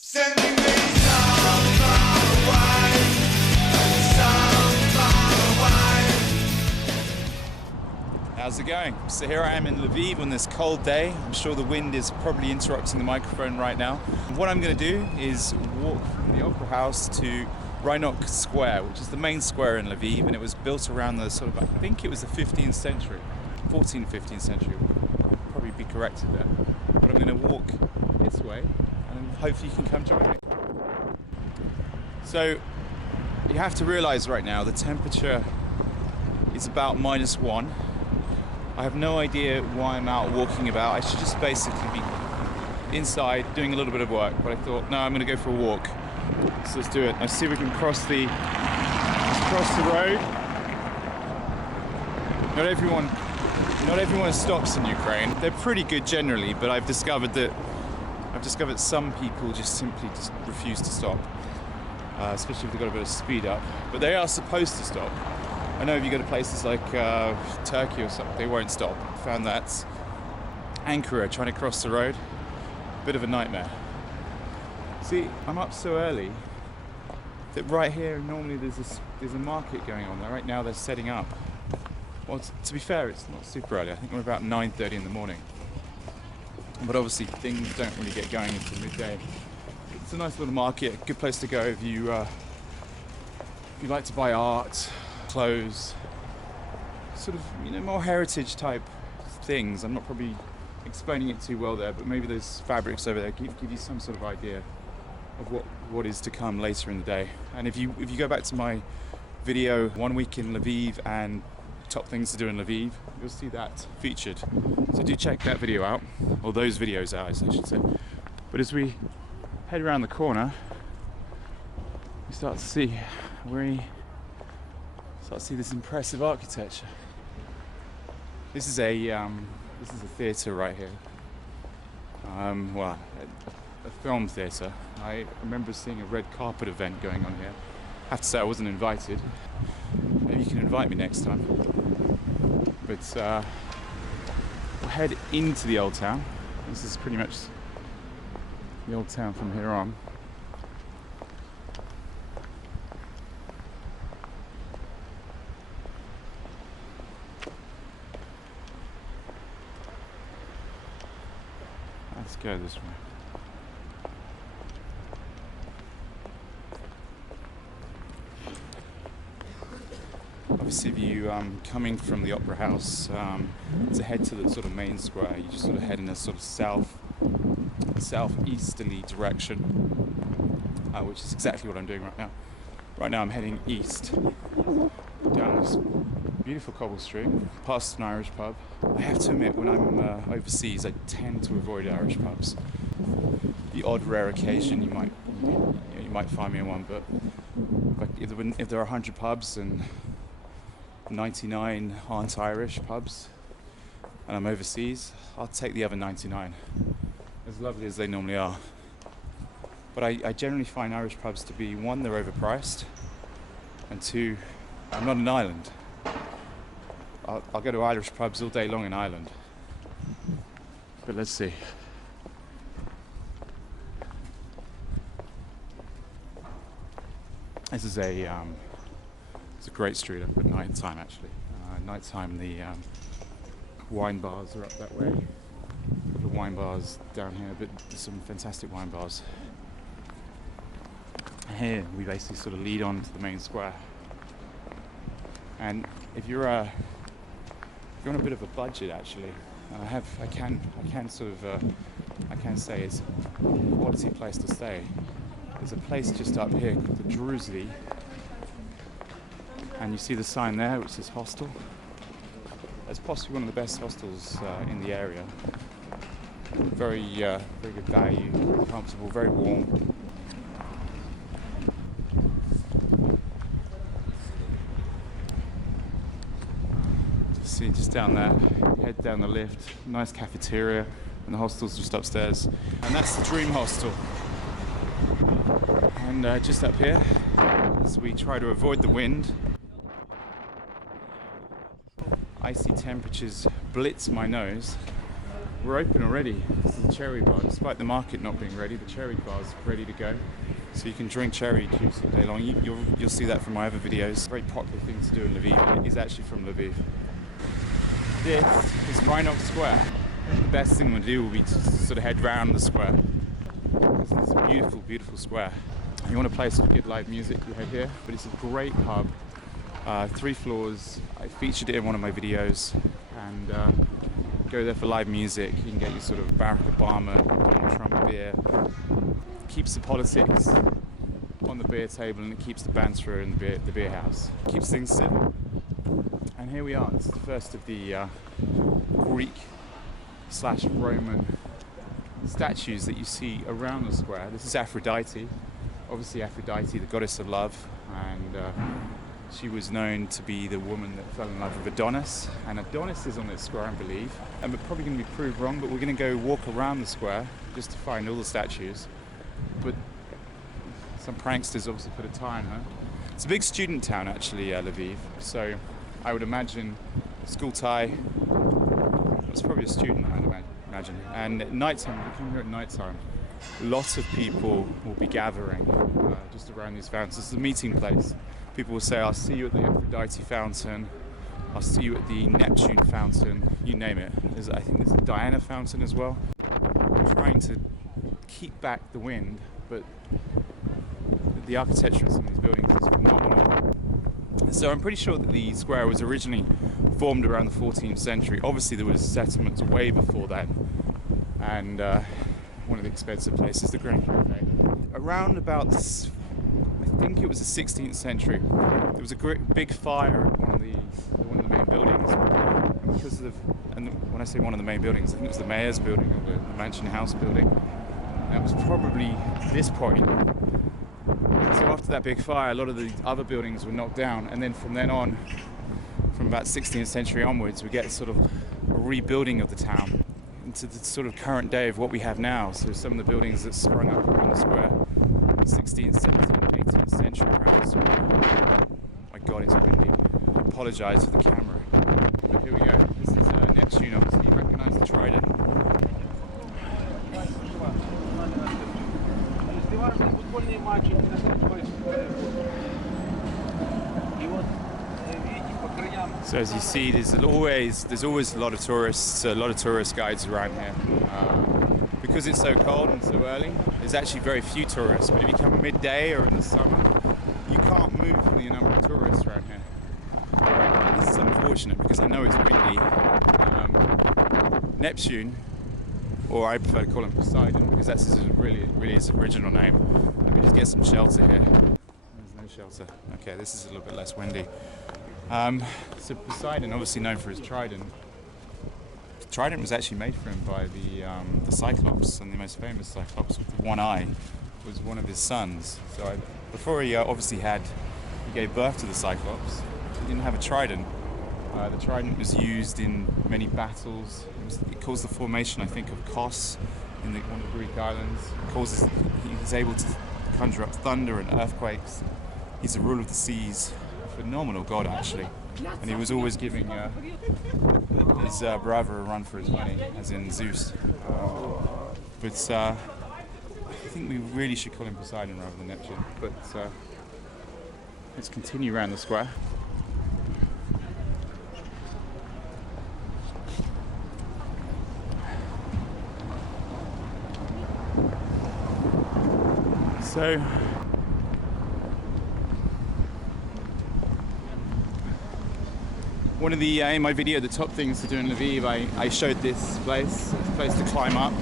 Sending me some far away, some far away. How's it going? So here I am in Lviv on this cold day. I'm sure the wind is probably interrupting the microphone right now. What I'm going to do is walk from the Opera House to Rynok Square, which is the main square in Lviv, and it was built around the sort of, I think it was the 15th century, 14th, 15th century. I'll probably be corrected there. But I'm going to walk this way, and hopefully you can come join me. So you have to realize right now the temperature is about -1. I have no idea why I'm out walking about. I should just basically be inside doing a little bit of work, but I thought, no, I'm going to go for a walk. So let's do it. Let's see if we can cross the road. Not everyone stops in Ukraine. They're pretty good generally, but I've discovered some people just simply refuse to stop, especially if they've got a bit of speed up. But they are supposed to stop. I know if you go to places like Turkey or something, they won't stop. Found that Ankara trying to cross the road, bit of a nightmare. See, I'm up so early that right here normally there's a market going on there. Right now they're setting up. Well, to be fair, it's not super early. I think we're about 9:30 in the morning. But obviously things don't really get going until midday. It's a nice little market, a good place to go if you like to buy art, clothes, sort of, more heritage type things. I'm not probably explaining it too well there, but maybe those fabrics over there give you some sort of idea of what is to come later in the day. And if you go back to my video, 1 week in Lviv and top things to do in Lviv, you'll see that featured. So do check that video out, or those videos out, I should say. But as we head around the corner, we start to see this impressive architecture. This is a theatre right here. A film theatre. I remember seeing a red carpet event going on here. I have to say I wasn't invited. Maybe you can invite me next time. But we'll head into the old town. This is pretty much the old town from here on. Let's go this way. Obviously, if you coming from the Opera House to head to the sort of main square, you just sort of head in a sort of southeasterly direction, which is exactly what I'm doing right now. Right now, I'm heading east down this beautiful cobble street, past an Irish pub. I have to admit, when I'm overseas, I tend to avoid Irish pubs. The odd rare occasion you might find me in one, but if there are 100 pubs and 99 aren't Irish pubs, and I'm overseas, I'll take the other 99, as lovely as they normally are. But I generally find Irish pubs to be, one, they're overpriced, and two, I'm not an island. I'll go to Irish pubs all day long in Ireland. But let's see. This is it's a great street up at night time, actually. Night time, the wine bars are up that way. A couple of wine bars down here, but there's some fantastic wine bars. Here we basically sort of lead on to the main square. And if you're on a bit of a budget, actually, I can say it's a quality place to stay. There's a place just up here called the Jerusalem, and you see the sign there which says hostel. It's possibly one of the best hostels in the area. Very good value, very comfortable, very warm. See, just down there, head down the lift, nice cafeteria, and the hostel's just upstairs. And that's the Dream Hostel. And just up here, as we try to avoid the wind, icy temperatures blitz my nose. we're open already. This is a cherry bar. Despite the market not being ready, the cherry bar's ready to go. So you can drink cherry juice all day long. You'll see that from my other videos. Very popular thing to do in Lviv, and it is actually from Lviv. This is Rynok Square. The best thing to do will be to sort of head round the square. It's a beautiful, beautiful square. You want a place with good live music, you head here. But it's a great pub. 3 floors. I featured it in one of my videos. And go there for live music. You can get your sort of Barack Obama, Donald Trump beer. Keeps the politics on the beer table, and it keeps the banter in the beer house. Keeps things simple. And here we are. This is the first of the Greek/Roman statues that you see around the square. This is Aphrodite. Obviously Aphrodite, the goddess of love, and she was known to be the woman that fell in love with Adonis. And Adonis is on this square, I believe. And we're probably going to be proved wrong, but we're going to go walk around the square just to find all the statues. But some pranksters obviously put a tie on her. It's a big student town, actually, Lviv. So I would imagine school tie. It's probably a student, I'd imagine. And at night time, if you come here at night time, lots of people will be gathering just around these fountains. This is a meeting place. People will say, I'll see you at the Aphrodite fountain. I'll see you at the Neptune fountain. You name it. I think there's a Diana fountain as well. I'm trying to keep back the wind, but the architecture in some of these buildings is phenomenal. So I'm pretty sure that the square was originally formed around the 14th century. Obviously there was settlements way before that, and one of the expensive places, the Grand Cafe. Around about, I think it was the 16th century, there was a big fire at one of the main buildings. And because of, and when I say one of the main buildings, I think it was the mayor's building or the Mansion House building. That was probably this point. So after that big fire, a lot of the other buildings were knocked down, and then from then on, from about 16th century onwards, we get sort of a rebuilding of the town into the sort of current day of what we have now. So some of the buildings that sprung up around the square, 16th, 17th, 18th century around the square. My God, it's windy. I apologise for the camera. But here we go. This is Neptune, obviously. You recognise the trident. So as you see, there's always a lot of tourists, a lot of tourist guides around here. Because it's so cold and so early, there's actually very few tourists. But if you come midday or in the summer, you can't move for the number of tourists around here. This is unfortunate because I know it's windy. Neptune, or I prefer to call him Poseidon because that's really his original name. Let me just get some shelter here. There's no shelter. Okay, this is a little bit less windy. So Poseidon, obviously known for his trident. The trident was actually made for him by the Cyclops, and the most famous Cyclops with the one eye was one of his sons. So before he gave birth to the Cyclops, he didn't have a trident. The trident was used in many battles. It caused the formation, I think, of Kos in one of the Greek islands. He was able to conjure up thunder and earthquakes. He's the ruler of the seas. Phenomenal god, actually, and he was always giving his brother a run for his money, as in Zeus. But I think we really should call him Poseidon rather than Neptune. But let's continue around the square. So. One of the, in my video, the top things to do in Lviv, I showed this place. It's a place to climb up.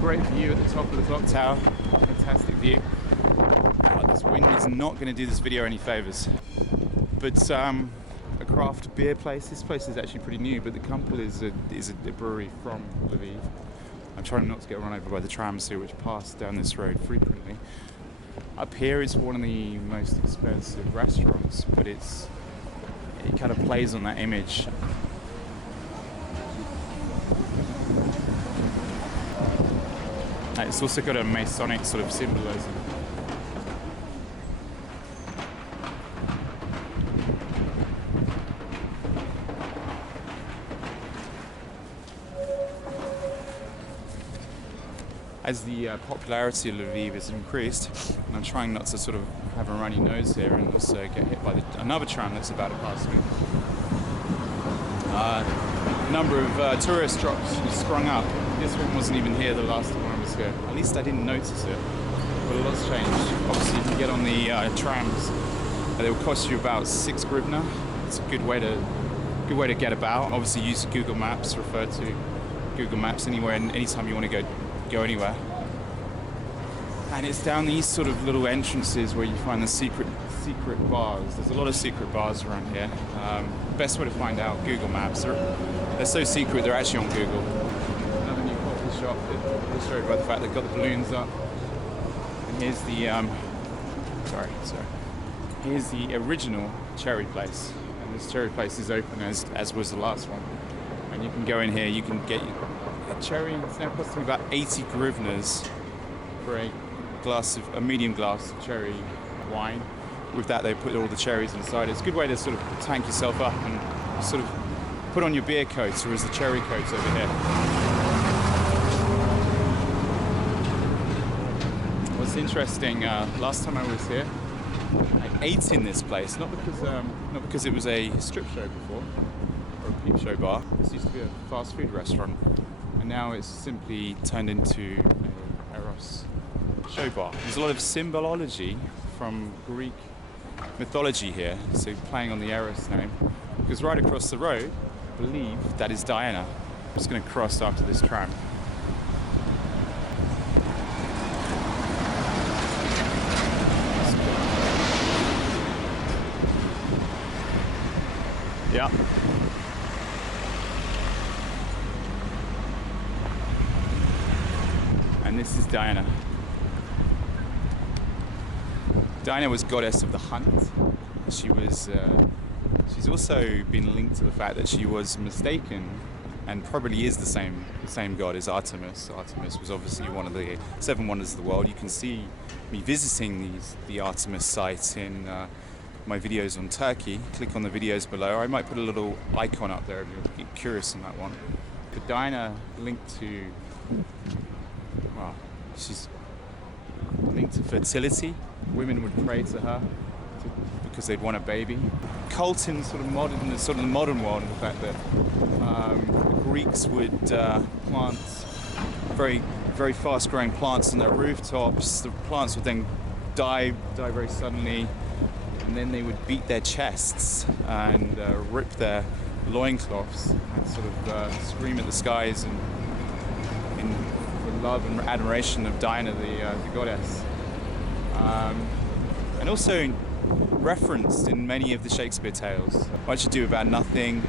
Great view at the top of the clock tower. Fantastic view. This wind is not going to do this video any favours. But a craft beer place. This place is actually pretty new, but the Kumpel is a brewery from Lviv. I'm trying not to get run over by the trams here, which pass down this road frequently. Up here is one of the most expensive restaurants, but it kind of plays on that image. It's also got a Masonic sort of symbolism. as the popularity of Lviv has increased, and I'm trying not to sort of have a runny nose here and also get hit by another tram that's about to pass me. A number of tourist drops have sprung up. This one wasn't even here the last time I was here. At least I didn't notice it. But a lot's changed. Obviously, you can get on the trams. They will cost you about 6 hryvnia. It's a good way to get about. Obviously, use Google Maps. Refer to Google Maps anywhere and anytime you want to go anywhere. And it's down these sort of little entrances where you find the secret bars. There's a lot of secret bars around here. Best way to find out, Google Maps. They're so secret, they're actually on Google. Another new coffee shop illustrated by the fact they've got the balloons up. And here's the, here's the original cherry place. And this cherry place is open as was the last one. And you can go in here, you can get a cherry. It's now costing about 80 hryvnias for a medium glass of cherry wine. With that, they put all the cherries inside. It's a good way to sort of tank yourself up and sort of put on your beer coats, or as the cherry coats over here. What's interesting, last time I was here, I ate in this place, not because it was a strip show before, or a peep show bar. This used to be a fast food restaurant, and now it's simply turned into a Eros show bar. There's a lot of symbology from Greek mythology here, so playing on the Eros name, because right across the road, I believe that is Diana. I'm just going to cross after this tram. Yeah. And this is Diana. Diana was goddess of the hunt. She's also been linked to the fact that she was mistaken, and probably is the same god as Artemis. Artemis was obviously one of the 7 wonders of the world. You can see me visiting the Artemis sites in my videos on Turkey. Click on the videos below. I might put a little icon up there if you're curious on that one. But Diana linked to, well, she's linked to fertility. Women would pray to her because they'd want a baby. Cult in the modern world, the fact that the Greeks would plant very, very fast-growing plants on their rooftops. The plants would then die very suddenly, and then they would beat their chests and rip their loincloths and sort of scream at the skies in love and admiration of Diana, the goddess. And also referenced in many of the Shakespeare tales. What You Do About Nothing,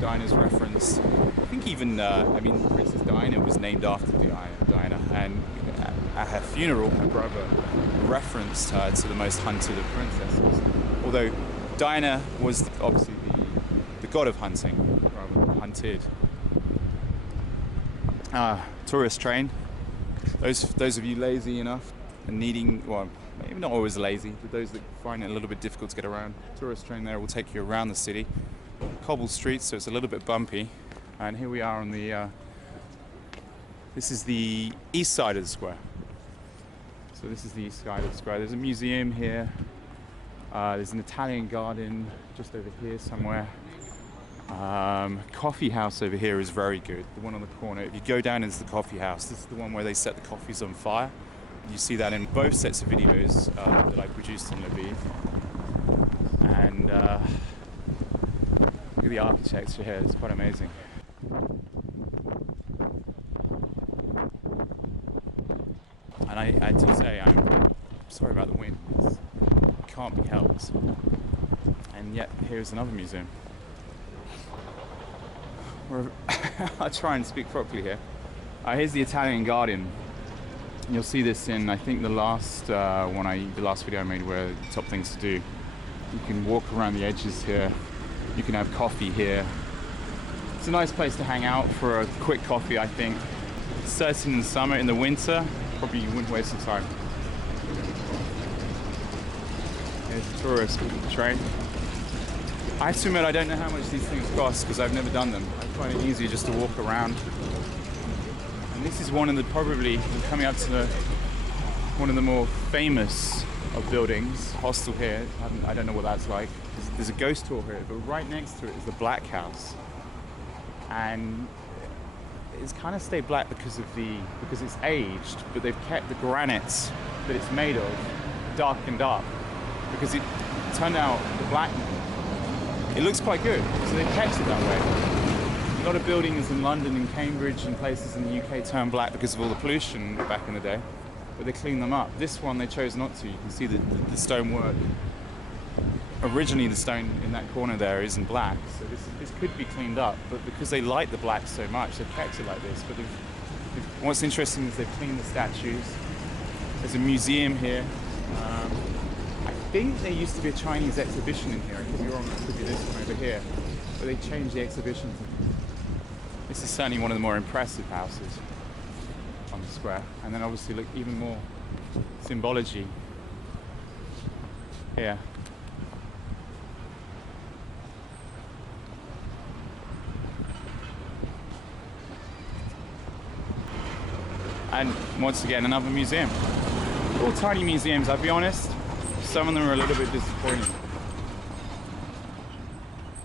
Diana's reference. I think even, Princess Diana was named after Diana, and at her funeral, her brother referenced her to the most hunted of princesses. Although Diana was obviously the god of hunting, rather than hunted. Tourist train. Those of you lazy enough and needing, well, maybe not always lazy, but those that find it a little bit difficult to get around, tourist train there will take you around the city. Cobbled streets, so it's a little bit bumpy. And here we are on the, this is the east side of the square. So this is the east side of the square. There's a museum here. There's an Italian garden just over here somewhere. Coffee house over here is very good. The one on the corner. If you go down into the coffee house, this is the one where they set the coffees on fire. You see that in both sets of videos that I produced in Lviv. And look at the architecture here, it's quite amazing. And I do say, I'm sorry about the wind, it can't be helped. And yet, here's another museum. I'll try and speak properly here. Here's the Italian garden. You'll see this in, I think, the last video I made, where the top things to do. You can walk around the edges here. You can have coffee here. It's a nice place to hang out for a quick coffee, I think. Certain in the summer, in the winter, probably you wouldn't waste your time. Here's a tourist train. I have to admit, I don't know how much these things cost because I've never done them. I find it easier just to walk around and And this is one of the, probably, we're coming up to one of the more famous of buildings. Hostel here, I don't know what that's like. There's a ghost tour here, but right next to it is the Black House. And it's kind of stayed black because it's aged, but they've kept the granite that it's made of darkened up, because it turned out the black, it looks quite good, so they've kept it that way. A lot of buildings in London and Cambridge and places in the UK turn black because of all the pollution back in the day, but they clean them up. This one they chose not to. You can see the stonework. Originally the stone in that corner there isn't black, so this could be cleaned up, but because they like the black so much, they've kept it like this. But what's interesting is they've cleaned the statues. There's a museum here. I think there used to be a Chinese exhibition in here. I could be wrong, it could be this one over here, but they changed the exhibition. This is certainly one of the more impressive houses on the square. And then obviously look, even more symbology here. And once again, another museum. All tiny museums, I'll be honest. Some of them are a little bit disappointing.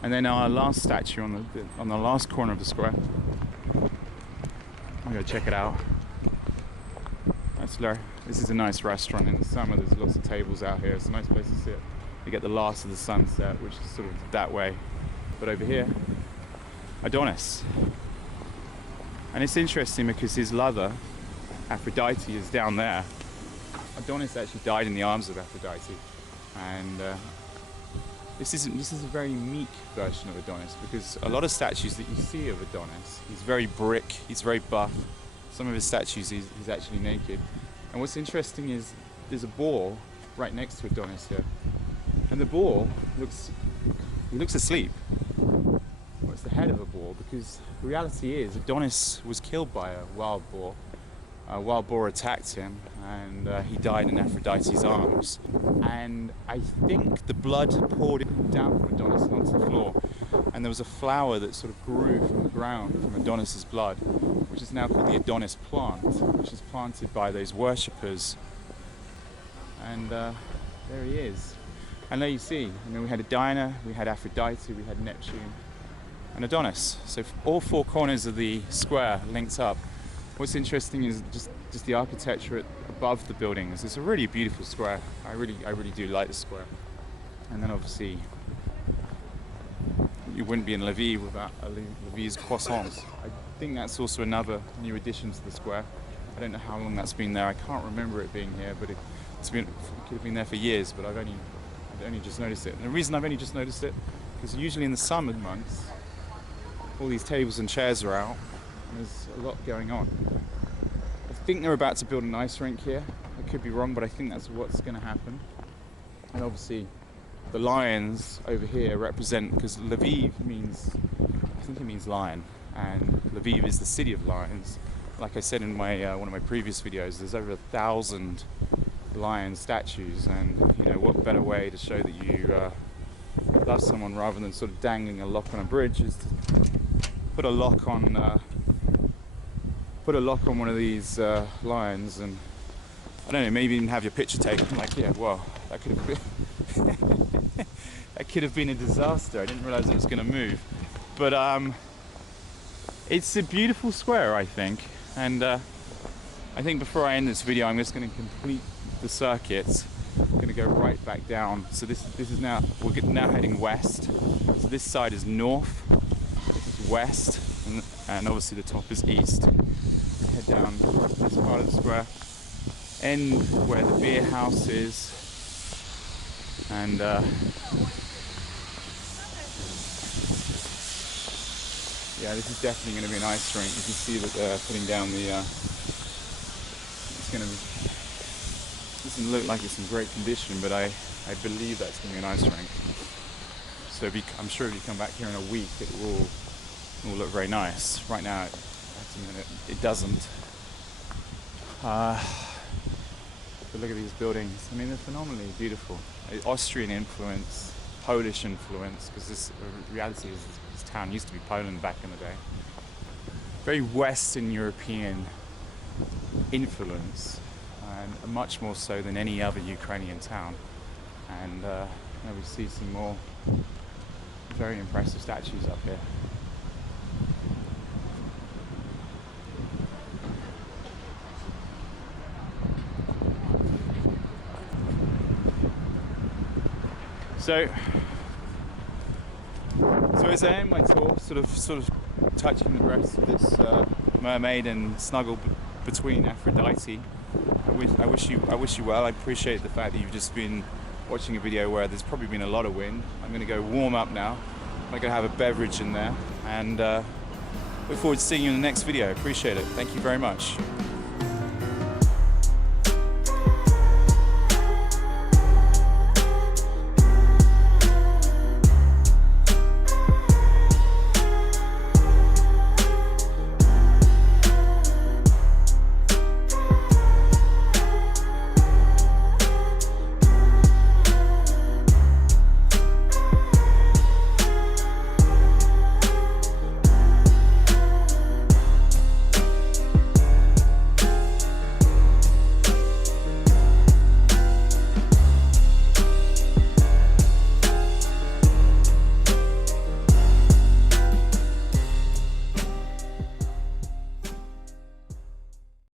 And then our last statue on the last corner of the square. I'm gonna check it out. This is a nice restaurant in the summer. There's lots of tables out here. It's a nice place to sit. You get the last of the sunset, which is sort of that way. But over here, Adonis. And it's interesting because his lover, Aphrodite, is down there. Adonis actually died in the arms of Aphrodite, and this is a very meek version of Adonis, because a lot of statues that you see of Adonis, he's very brick, he's very buff. Some of his statues he's actually naked. And what's interesting is there's a boar right next to Adonis here, and the boar looks asleep. Well, it's the head of a boar, because the reality is Adonis was killed by a wild boar. A wild boar attacked him, and he died in Aphrodite's arms. And I think the blood poured down from Adonis onto the floor, and there was a flower that sort of grew from the ground from Adonis's blood, which is now called the Adonis plant, which is planted by those worshippers. And there he is. And there you see, we had a Diana, we had Aphrodite, we had Neptune, and Adonis. So all four corners of the square linked up. What's interesting is just the architecture above the buildings. It's a really beautiful square. I really do like the square. And then obviously you wouldn't be in Lviv without Lviv's croissants. I think that's also another new addition to the square. I don't know how long that's been there. I can't remember it being here, but it could have been there for years. But I've only just noticed it. And the reason I've only just noticed it, because usually in the summer months, all these tables and chairs are out. There's a lot going on. I think they're about to build an ice rink here. I could be wrong, but I think that's what's going to happen. And obviously the lions over here represent, because Lviv means, I think it means lion, and Lviv is the city of lions. Like I said in my one of my previous videos, there's over 1,000 lion statues, and what better way to show that you love someone rather than sort of dangling a lock on a bridge is to put a lock on one of these lions, and I don't know, maybe even have your picture taken. Like, yeah, well, that could have been that could have been a disaster. I didn't realize it was going to move, but it's a beautiful square, I think. And I think before I end this video, I'm just going to complete the circuit. I'm going to go right back down. So this is now, we're now heading west. So this side is north, this is west, and obviously the top is east. Head down this part of the square, end where the beer house is, and yeah, this is definitely going to be an ice rink. You can see that they're putting down the doesn't look like it's in great condition, but I believe that's going to be an ice rink. So I'm sure if you come back here in a week, it will look very nice. Right now it doesn't. But look at these buildings. I mean, they're phenomenally beautiful. Austrian influence, Polish influence, because this reality is this town used to be Poland back in the day. Very Western European influence, and much more so than any other Ukrainian town. And we see some more very impressive statues up here. So as I end my tour, sort of touching the breast of this mermaid and snuggle between Aphrodite, I wish you well. I appreciate the fact that you've just been watching a video where there's probably been a lot of wind. I'm going to go warm up now. I'm going to have a beverage in there, and look forward to seeing you in the next video. Appreciate it. Thank you very much.